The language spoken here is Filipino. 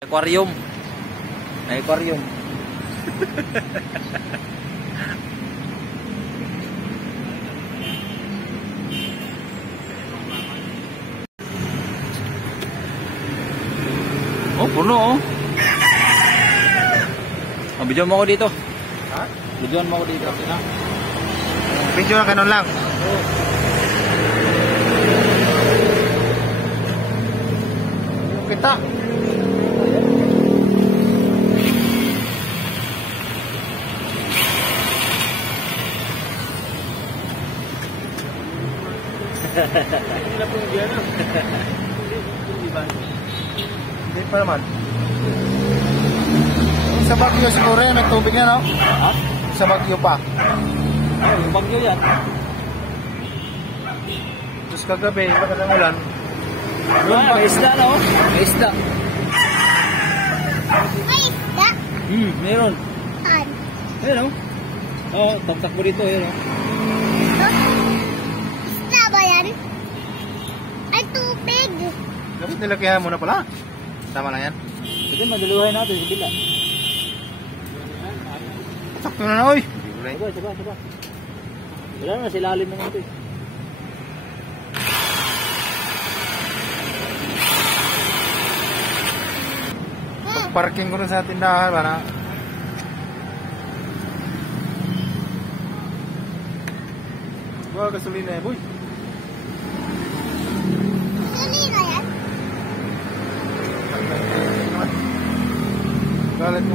Aquarium. May aquarium. Oh, puno oh. Oh, bidyoan mo ako dito. Ha? Bidyoan mo ako dito. Video na kanon lang. Kita. Hindi pa naman. Sa Baguio siguro yan, may tubig na, no? Ha? Sa Baguio pa. Oh, yung bagyo yan. Tapos kagabi, baka ng ulan. May isda na oh. May isda. May isda? Meron. Saan? Ayun oh. Oh, takbo dito ayun oh. Isda ba yan? Ay, tubig. Dapat nilakihan mo na pala. Tama lang yan. Ito maduluhay natin sa bila. Sakto na na, oy. Saba. Wala na, silalim naman ito eh. Parking ko na sa tindahan, ba na? Bawa gasolina eh, boy. Gasolina yan? Galit mo